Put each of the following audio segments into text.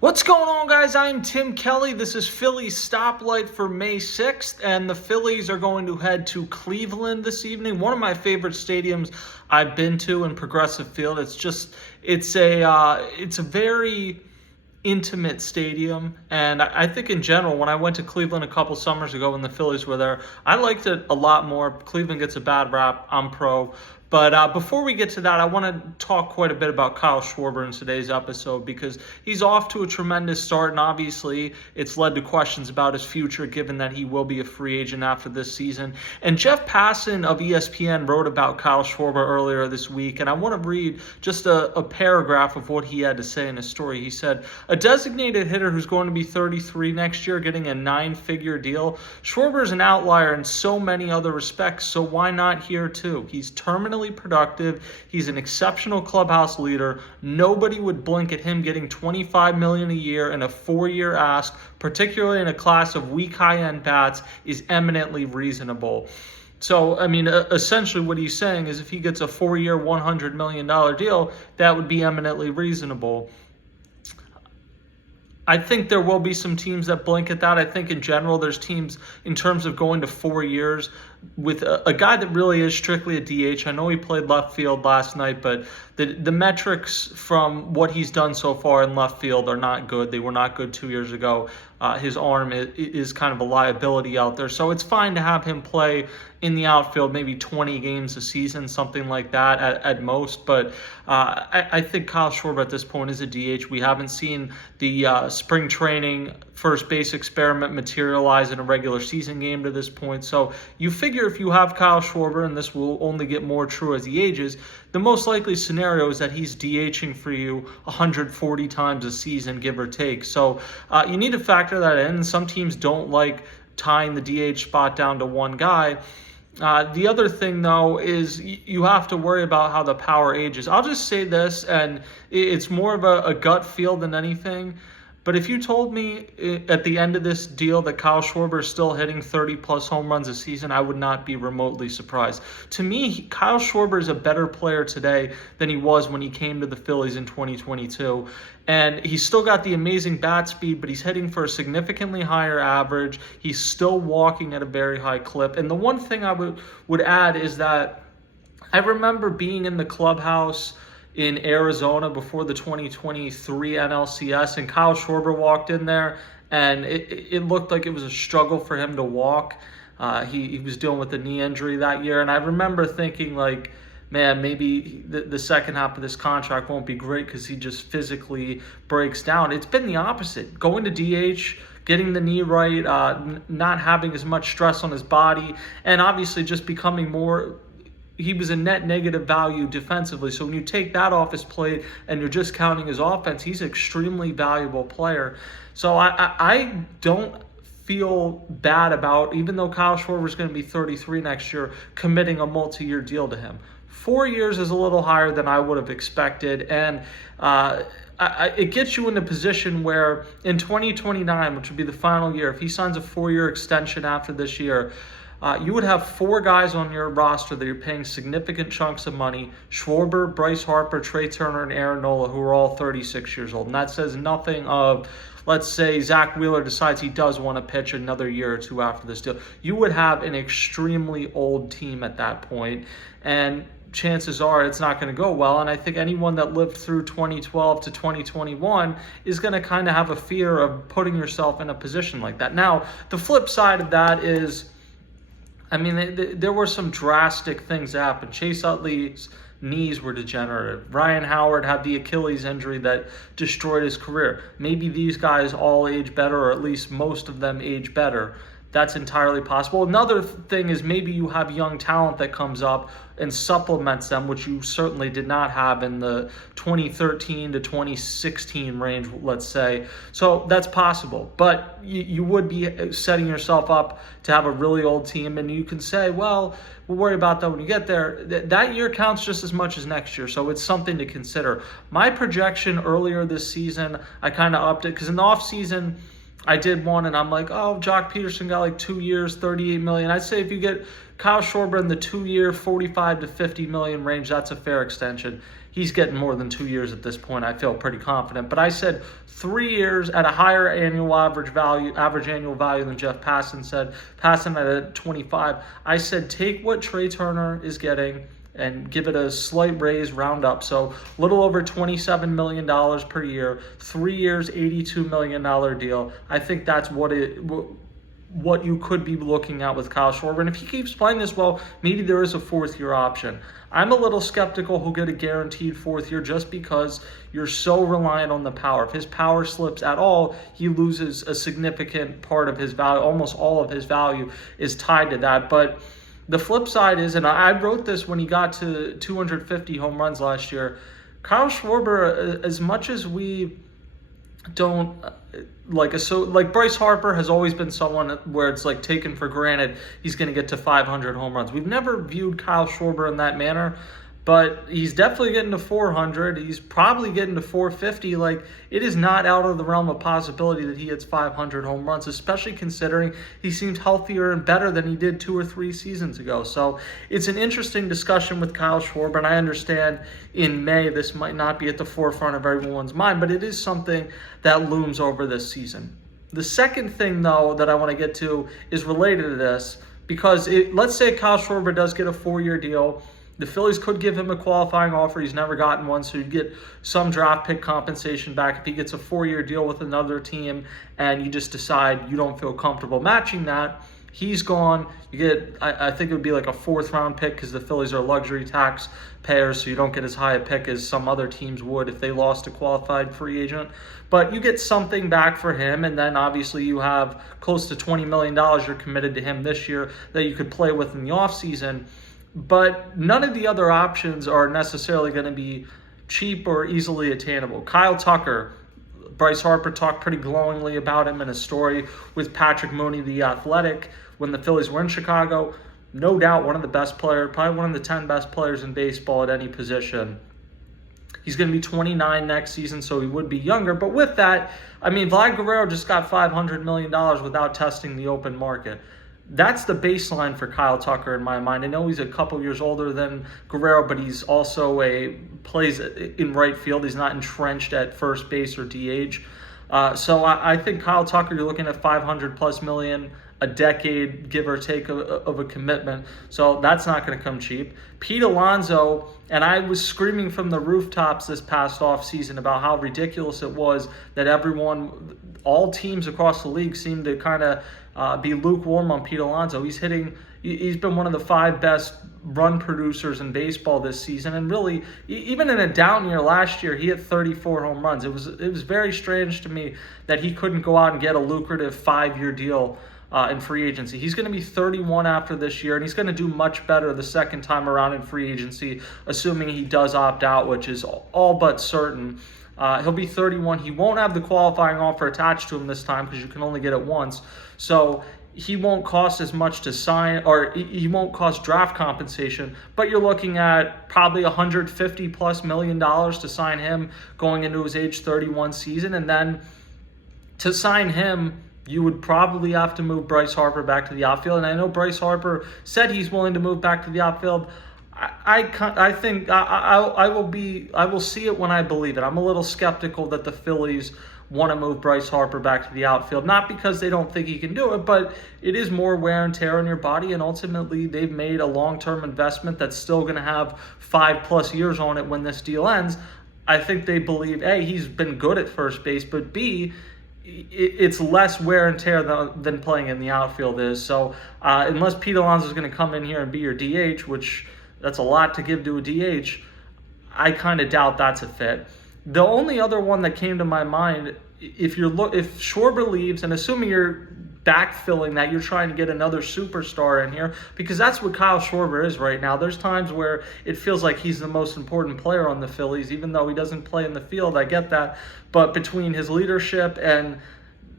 What's going on, guys? I'm Tim Kelly. This is Phillies Stoplight for May 6th, and the Phillies are going to head to Cleveland this evening. One of my favorite stadiums I've been to in Progressive Field. It's a very intimate stadium, and I think in general, when I went to Cleveland a couple summers ago when the Phillies were there, I liked it a lot more. Cleveland gets a bad rap. I'm pro. But before we get to that, I want to talk quite a bit about Kyle Schwarber in today's episode because he's off to a tremendous start, and obviously it's led to questions about his future given that he will be a free agent after this season. And Jeff Passan of ESPN wrote about Kyle Schwarber earlier this week, and I want to read just a paragraph of what he had to say in his story. He said, "A designated hitter who's going to be 33 next year getting a 9-figure deal. Schwarber is an outlier in so many other respects, so why not here too? He's terminally productive. He's an exceptional clubhouse leader. Nobody would blink at him getting $25 million a year and a 4-year ask, particularly in a class of weak high-end bats, is eminently reasonable." So, I mean, essentially what he's saying is if he gets a 4-year, $100 million deal, that would be eminently reasonable. I think there will be some teams that blink at that. I think in general there's teams in terms of going to 4 years with a guy that really is strictly a DH. I know he played left field last night, but the metrics from what he's done so far in left field are not good. They were not good 2 years ago. His arm is kind of a liability out there. So it's fine to have him play in the outfield, maybe 20 games a season, something like that at most. But I think Kyle Schwarber at this point is a DH. We haven't seen the spring training first base experiment materialize in a regular season game to this point. So you figure if you have Kyle Schwarber, and this will only get more true as he ages, the most likely scenario is that he's DHing for you 140 times a season, give or take. So you need to factor that in. Some teams don't like tying the DH spot down to one guy. The other thing, though, is you have to worry about how the power ages. I'll just say this, and it's more of a gut feel than anything. But if you told me at the end of this deal that Kyle Schwarber is still hitting 30-plus home runs a season, I would not be remotely surprised. To me, Kyle Schwarber is a better player today than he was when he came to the Phillies in 2022. And he's still got the amazing bat speed, but he's hitting for a significantly higher average. He's still walking at a very high clip. And the one thing I would add is that I remember being in the clubhouse in Arizona before the 2023 NLCS, and Kyle Schwarber walked in there, and it looked like it was a struggle for him to walk. He was dealing with a knee injury that year, and I remember thinking, like, man, maybe the second half of this contract won't be great because he just physically breaks down. It's been the opposite. Going to DH, getting the knee right, not having as much stress on his body, and obviously just becoming more... He was a net negative value defensively. So when you take that off his plate and you're just counting his offense, he's an extremely valuable player. So I don't feel bad about, even though Kyle Schwarber is going to be 33 next year, committing a multi-year deal to him. 4 years is a little higher than I would have expected. And it gets you in a position where in 2029, which would be the final year, if he signs a 4-year extension after this year, you would have 4 guys on your roster that you're paying significant chunks of money: Schwarber, Bryce Harper, Trey Turner, and Aaron Nola, who are all 36 years old. And that says nothing of, let's say, Zach Wheeler decides he does want to pitch another year or two after this deal. You would have an extremely old team at that point, and chances are it's not going to go well. And I think anyone that lived through 2012 to 2021 is going to kind of have a fear of putting yourself in a position like that. Now, the flip side of that is, I mean, there were some drastic things that happened. Chase Utley's knees were degenerative. Ryan Howard had the Achilles injury that destroyed his career. Maybe these guys all age better, or at least most of them age better. That's entirely possible. Another thing is maybe you have young talent that comes up and supplements them, which you certainly did not have in the 2013 to 2016 range, let's say. So that's possible. But you would be setting yourself up to have a really old team, and you can say, well, we'll worry about that when you get there. That year counts just as much as next year, so it's something to consider. My projection earlier this season, I kind of upped it, because in the offseason, I did one, and I'm like, oh, Jock Peterson got like 2 years, $38 million. I'd say if you get Kyle Schwarber in the 2-year, $45 to $50 million range, that's a fair extension. he's getting more than 2 years at this point. I feel pretty confident. But I said 3 years at a higher average annual value than Jeff Passan said. Passan at a 25. I said take what Trey Turner is getting and give it a slight raise, round up. So a little over $27 million per year, 3 years, $82 million deal. I think that's what you could be looking at with Kyle Schwarber. And if he keeps playing this well, maybe there is a fourth-year option. I'm a little skeptical he'll get a guaranteed fourth year just because you're so reliant on the power. If his power slips at all, he loses a significant part of his value. Almost all of his value is tied to that. But the flip side is, and I wrote this when he got to 250 home runs last year, Kyle Schwarber, as much as we don't like Bryce Harper has always been someone where it's like taken for granted he's going to get to 500 home runs. We've never viewed Kyle Schwarber in that manner, but he's definitely getting to 400. He's probably getting to 450. Like, it is not out of the realm of possibility that he hits 500 home runs, especially considering he seems healthier and better than he did 2 or 3 seasons ago. So it's an interesting discussion with Kyle Schwarber, and I understand in May this might not be at the forefront of everyone's mind, but it is something that looms over this season. The second thing, though, that I want to get to is related to this, because let's say Kyle Schwarber does get a 4-year deal. The Phillies could give him a qualifying offer. He's never gotten one, so you'd get some draft pick compensation back. If he gets a 4-year deal with another team and you just decide you don't feel comfortable matching that, he's gone. You get, I think it would be like a 4th-round pick because the Phillies are luxury tax payers, so you don't get as high a pick as some other teams would if they lost a qualified free agent. But you get something back for him, and then obviously you have close to $20 million you're committed to him this year that you could play with in the offseason. But none of the other options are necessarily going to be cheap or easily attainable. Kyle Tucker, Bryce Harper talked pretty glowingly about him in a story with Patrick Mooney, The Athletic, when the Phillies were in Chicago. No doubt one of the best players, probably one of the 10 best players in baseball at any position. He's going to be 29 next season, so he would be younger. But with that, I mean, Vlad Guerrero just got $500 million without testing the open market. That's the baseline for Kyle Tucker in my mind. I know he's a couple years older than Guerrero, but he's also plays in right field. He's not entrenched at first base or DH. So I think Kyle Tucker, you're looking at $500+ million a decade, give or take, of a commitment. So that's not going to come cheap. Pete Alonso, and I was screaming from the rooftops this past offseason about how ridiculous it was that all teams across the league seem to kind of be lukewarm on Pete Alonso. He's been one of the 5 best run producers in baseball this season, and really, even in a down year last year, he hit 34 home runs. It was very strange to me that he couldn't go out and get a lucrative 5-year deal in free agency. He's going to be 31 after this year, and he's going to do much better the second time around in free agency, assuming he does opt out, which is all but certain. He'll be 31. He won't have the qualifying offer attached to him this time because you can only get it once. So he won't cost as much to sign, or he won't cost draft compensation, but you're looking at probably $150+ million to sign him going into his age 31 season. And then to sign him, you would probably have to move Bryce Harper back to the outfield. And I know Bryce Harper said he's willing to move back to the outfield. I think I will see it when I believe it. I'm a little skeptical that the Phillies want to move Bryce Harper back to the outfield, not because they don't think he can do it, but it is more wear and tear on your body, and ultimately they've made a long-term investment that's still going to have 5+ years on it when this deal ends. I think they believe, A, he's been good at first base, but B, it's less wear and tear than playing in the outfield is. So unless Pete Alonso is going to come in here and be your DH, which that's a lot to give to a DH, I kind of doubt that's a fit. The only other one that came to my mind, if Schwarber leaves, and assuming you're backfilling that, you're trying to get another superstar in here, because that's what Kyle Schwarber is right now. There's times where it feels like he's the most important player on the Phillies, even though he doesn't play in the field. I get that. But between his leadership and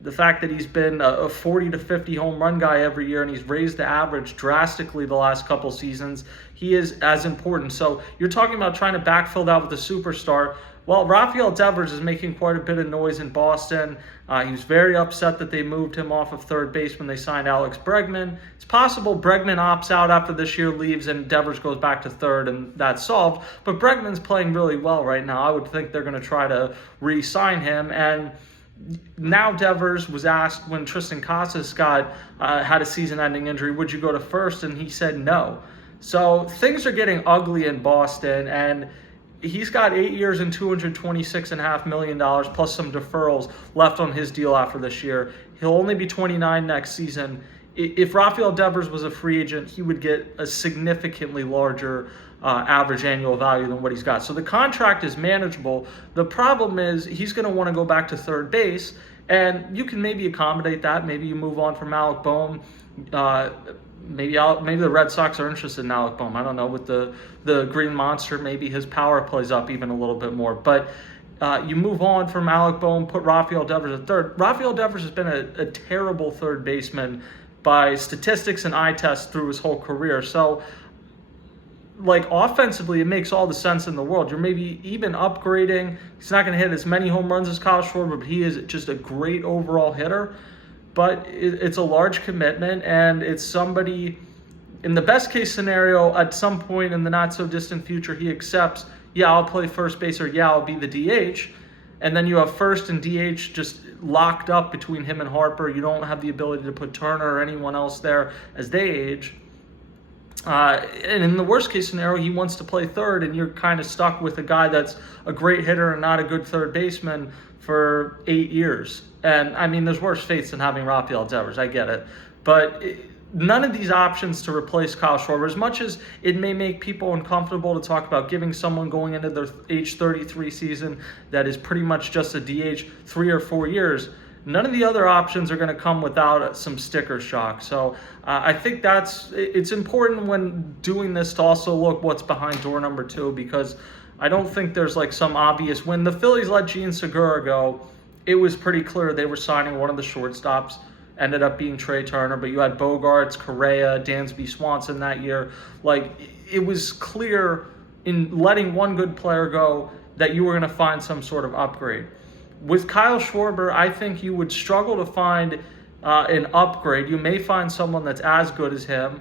the fact that he's been a 40 to 50 home run guy every year, and he's raised the average drastically the last couple seasons, he is as important. So you're talking about trying to backfill that with a superstar. Well, Rafael Devers is making quite a bit of noise in Boston. He was very upset that they moved him off of third base when they signed Alex Bregman. It's possible Bregman opts out after this year, leaves, and Devers goes back to third, and that's solved. But Bregman's playing really well right now. I would think they're going to try to re-sign him. And now Devers was asked when Tristan Casas had a season-ending injury, would you go to first? And he said no. So things are getting ugly in Boston, and he's got 8 years and $226.5 million plus some deferrals left on his deal after this year. He'll only be 29 next season. If Rafael Devers was a free agent, he would get a significantly larger average annual value than what he's got. So the contract is manageable. The problem is he's going to want to go back to third base, and you can maybe accommodate that. Maybe you move on from Alec Bohm. Maybe the Red Sox are interested in Alec Bohm. I don't know. With the Green Monster, maybe his power plays up even a little bit more. But you move on from Alec Bohm, put Rafael Devers at third. Rafael Devers has been a terrible third baseman by statistics and eye tests through his whole career. So, like, offensively, it makes all the sense in the world. You're maybe even upgrading. He's not going to hit as many home runs as Kyle Schwarber, but he is just a great overall hitter. But it's a large commitment, and it's somebody, in the best case scenario, at some point in the not so distant future, he accepts, yeah, I'll play first base, or yeah, I'll be the DH. And then you have first and DH just locked up between him and Harper. You don't have the ability to put Turner or anyone else there as they age. And in the worst case scenario, he wants to play third, and you're kind of stuck with a guy that's a great hitter and not a good third baseman for 8 years. And I mean, there's worse fates than having Rafael Devers. I get it. But none of these options to replace Kyle Schwarber, as much as it may make people uncomfortable to talk about giving someone going into their age 33 season that is pretty much just a DH 3 or 4 years, none of the other options are going to come without some sticker shock. So I think it's important when doing this to also look what's behind door number 2, because I don't think there's like some obvious, when the Phillies let Gene Segura go, it was pretty clear they were signing one of the shortstops. Ended up being Trey Turner, but you had Bogarts, Correa, Dansby Swanson that year. Like, it was clear in letting one good player go that you were going to find some sort of upgrade. With Kyle Schwarber, I think you would struggle to find an upgrade. You may find someone that's as good as him,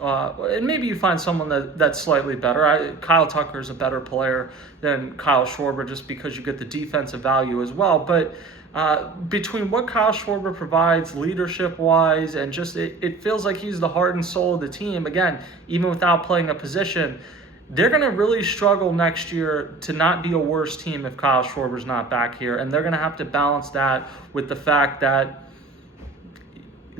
and maybe you find someone that's slightly better. Kyle Tucker is a better player than Kyle Schwarber just because you get the defensive value as well. But between what Kyle Schwarber provides leadership-wise and just it feels like he's the heart and soul of the team, again, even without playing a position, they're going to really struggle next year to not be a worse team if Kyle Schwarber's not back here. And they're going to have to balance that with the fact that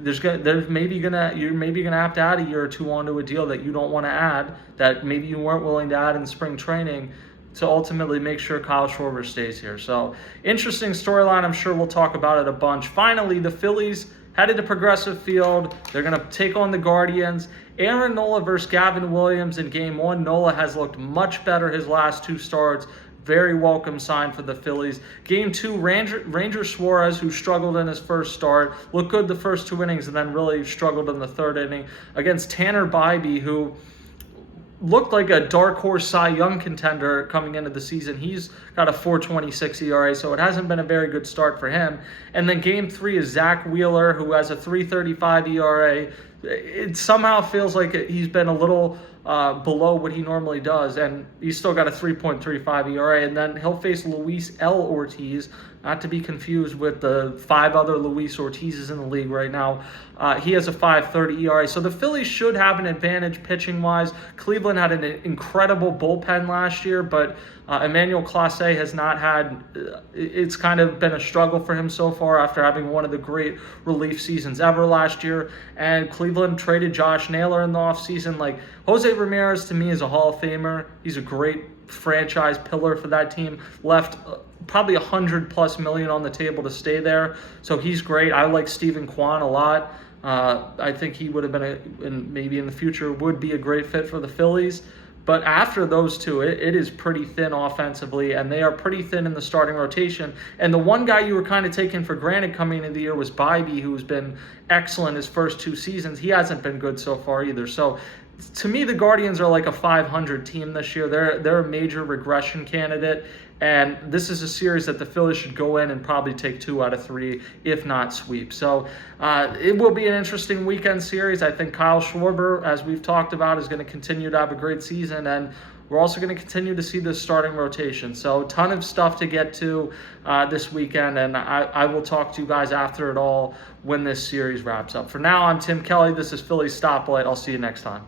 you're maybe gonna have to add a year or two onto a deal that you don't want to add, that maybe you weren't willing to add in spring training, to ultimately make sure Kyle Schwarber stays here. So, interesting storyline. I'm sure we'll talk about it a bunch. Finally, the Phillies headed to Progressive Field. They're going to take on the Guardians. Aaron Nola versus Gavin Williams in Game 1. Nola has looked much better his last 2 starts. Very welcome sign for the Phillies. Game 2, Ranger Suarez, who struggled in his first start, looked good the first 2 innings and then really struggled in the 3rd inning against Tanner Bybee, who looked like a dark horse Cy Young contender coming into the season. He's got a 4.26 ERA, so it hasn't been a very good start for him. And then Game 3 is Zach Wheeler, who has a 3.35 ERA. It somehow feels like he's been a little below what he normally does, and he's still got a 3.35 ERA. And then he'll face Luis L. Ortiz, not to be confused with the 5 other Luis Ortizes in the league right now. He has a 5.30 ERA. So the Phillies should have an advantage pitching-wise. Cleveland had an incredible bullpen last year, but Emmanuel Clase has not had it's kind of been a struggle for him so far after having one of the great relief seasons ever last year. And Cleveland traded Josh Naylor in the offseason. Like, Jose Ramirez, to me, is a Hall of Famer. He's a great franchise pillar for that team. Left probably $100+ million on the table to stay there, so he's great. I like Stephen Kwan a lot. I think he would have been and maybe in the future would be a great fit for the Phillies. But after those two, it is pretty thin offensively, and they are pretty thin in the starting rotation. And the one guy you were kind of taking for granted coming into the year was Bybee, who's been excellent his first 2 seasons. He hasn't been good so far either. So to me, the Guardians are like a 500 team this year. They're a major regression candidate. And this is a series that the Phillies should go in and probably take 2 out of 3, if not sweep. So it will be an interesting weekend series. I think Kyle Schwarber, as we've talked about, is going to continue to have a great season, and we're also going to continue to see this starting rotation. So a ton of stuff to get to this weekend, and I will talk to you guys after it all when this series wraps up. For now, I'm Tim Kelly. This is Phillies Stoplight. I'll see you next time.